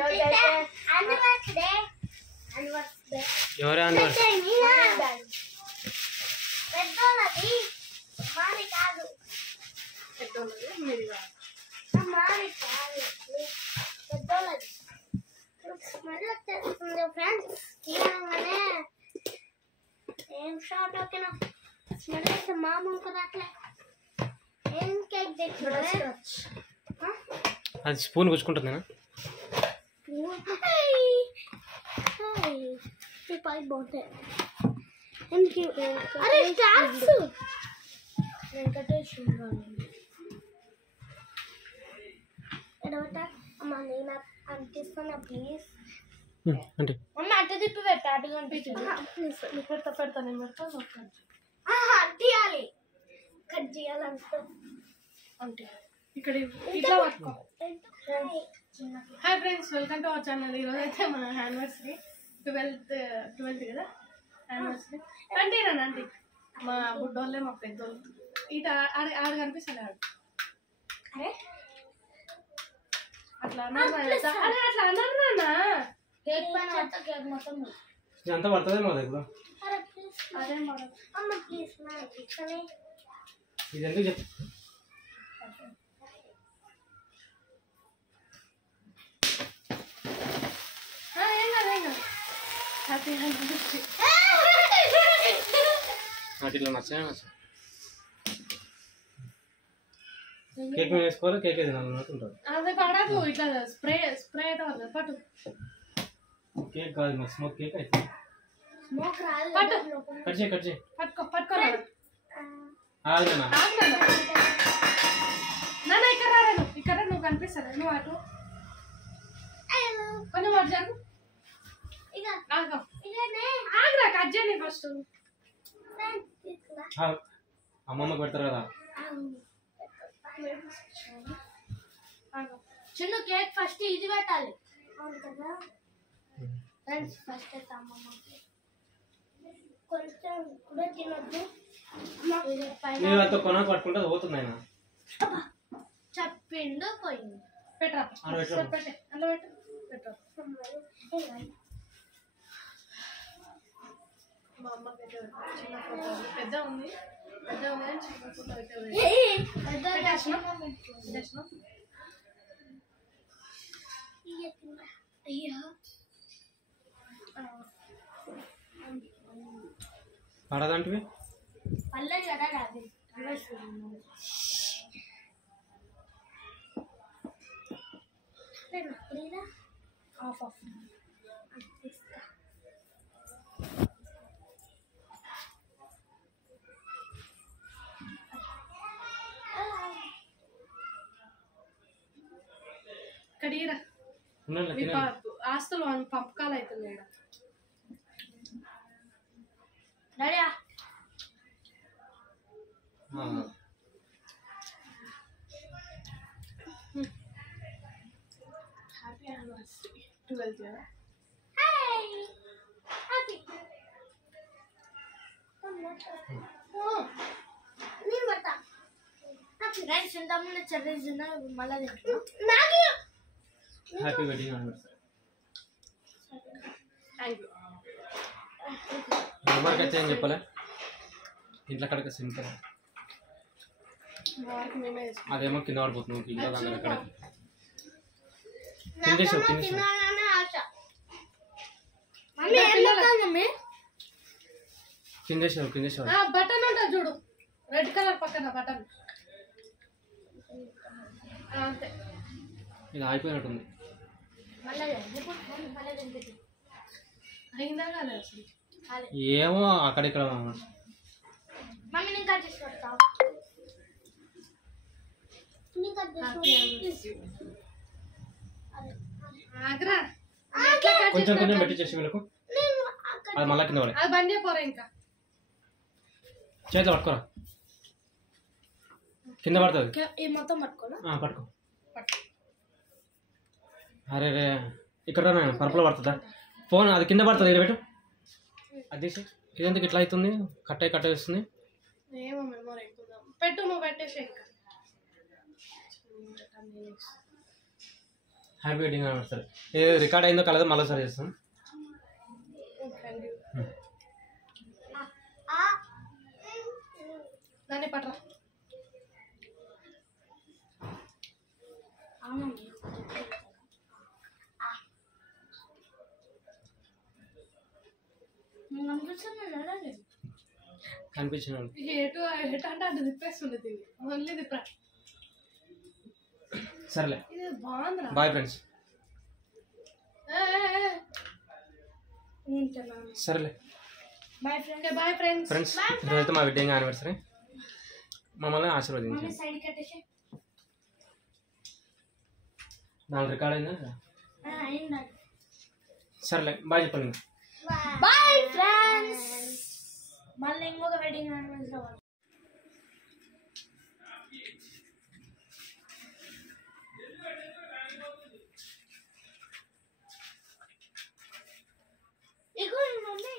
ఎవరే ఫ్రెండ్స్ ఏం షార్ట్ ఓకేనా స్మెల్ అయితే మామూలుగా రాట్లే ఏం కేక్ తెచ్చుకోవాలి అది స్పూన్ గుచ్చుకుంటుంది పైప్ బాగుంటాయి ఎందుకు అరే స్టార్స్ వెంకటేష్ అమ్మ నేను అంటిస్తున్నా ప్లీజ్ అంటే అమ్మ అట్ట తిప్పి పెట్టా అటు కనిపించింది పెడతా నేను తీయాలి కట్ చేయాలంటే అంటే ఇక్కడ ఇట్లా పట్టుకో. Hi friends, welcome to our channel. ఈరోజు అయితే మన యానివర్సరీ 12th కదా యానివర్సరీ. అంటే మా బుడ్డోళ్ళే మా పెద్దోళ్ళు. ఇట ఆడ కనిపిస్తుంది ఆడు. అరే అట్లా అట్లా అన్నా కేక్ పైన కేక్ మొత్తం అంతా పడుతుంది మా దగ్గర. అదే మనం అమ్మ ప్లీజ్ నా ఇది ఎందుకు చెప్పు హ్యాపీ యానివర్సరీ. నాకు ఇట్లా నచ్చా కేక్ మీద వేసుకోవాలి, కేక్ తినాలనుకుంటారు. అదే పడకు, ఇట్లా స్ప్రే అయితే వద్దు. పట్టు కేక్ కాదు మా స్మోక్ కేక్ అయితే స్మోక్ రాదు పట్టు కట్ చేయి పట్టుకో ఆగనా నాన్న ఇక్కడ నువ్వు కనిపిస్తాను. నువ్వు అటు కొంచెం అటు జరుగు. ఆగ్రా కట్ చేయండి ఫస్ట్. అమ్మమ్మకి పెడతారు కదా. చిన్న కేక్ ఫస్ట్ ఇది పెట్టాలి. అవును కదా ఫ్రెండ్స్, ఫస్ట్ అయితే అమ్మమ్మకి కొంచెం కూడా తినొద్దు. మీరు అంతా కొన పట్టుకుంటే పోతుంది ఆయన. చెప్పిండు పోయింది. పెట్టరా పెట్టే అందులో పెట్టు. మా అమ్మ చిన్న ఫోటో పెద్ద ఉంది కానీ చిన్న ఫోటో పెట్టేసిన. పడదంటివి పల్లె కదా అది ఆఫ్ ఆఫ్ కడిగిరా. ఆస్తులు పంపకాలు అవుతుంది. రెడీయా? హ్యాపీ యానివర్సరీ 12th కదా. నేను పడతా. ఫ్రెండ్స్ ఇంతకుముందు చెర్రీస్ మళ్ళీ happy wedding anniversary. Thank you. ఎవరికి అయితే ఏం చెప్పలే, ఇంట్లో కడక సింపుల్. అదేమో కింద పడిపోతుంది. కిందేసావు బటన్ ఉంటుంది చూడు, రెడ్ కలర్ పక్కన బటన్. అంతే, ఇది అయిపోయినట్టుంది. అయిందా కాలే అసలు? ఏమో అక్కడిక్కడ మమ్మీ నేను కట్ చేసి పెడతా. కొంచెం కొంచెం పెట్టి చేసి వీళ్ళకు అది మళ్ళా కింద పడే. అది బండి పోరా, ఇంకా చేతిలో పట్టుకోరా, కింద పడుతుంది. మొత్తం పట్టుకోవాలా? పట్టుకో. అరే రే ఇక్కడ పరుపులో పడుతుందా ఫోన్? అది కింద పడుతుంది. ఇది పెట్టు, అది తీసి. ఇదెందుకు ఇట్లా అవుతుంది? కట్ట వేస్తుంది. ఏమో మెమోరీ పెట్టు, నువ్వు పెట్టేసి ఇంకా హ్యాపీ వెడ్డింగ్ యానివర్సరీ. ఇది రికార్డ్ అయిందో కలదో మళ్ళీ సార్ చేస్తాం. దాన్ని పట్రా. అవునండి. కనిపించిన ఎటు ఎటు అంటే అటు తిప్పేస్తుండేది. ఓన్లీ తిప్పరా. సరేలే, ఇది బాగుందిరా. Boyfriends. సరేలే boyfriend. Boyfriends. Friends, ఈరోజైతే మా వెడ్డింగ్ యానివర్సరీ. మమ్మల్ని ఆశీర్వదించండి. సైడ్ కట్టేసి దాని రికార్డ్ అయిందా? అయిందా? సరేలే, బాయ్ చెప్పండి. Bye friends. మళ్ళీ ఇంకొక వెడ్డింగ్ యానివర్సరీ. ఇగో మమ్మీ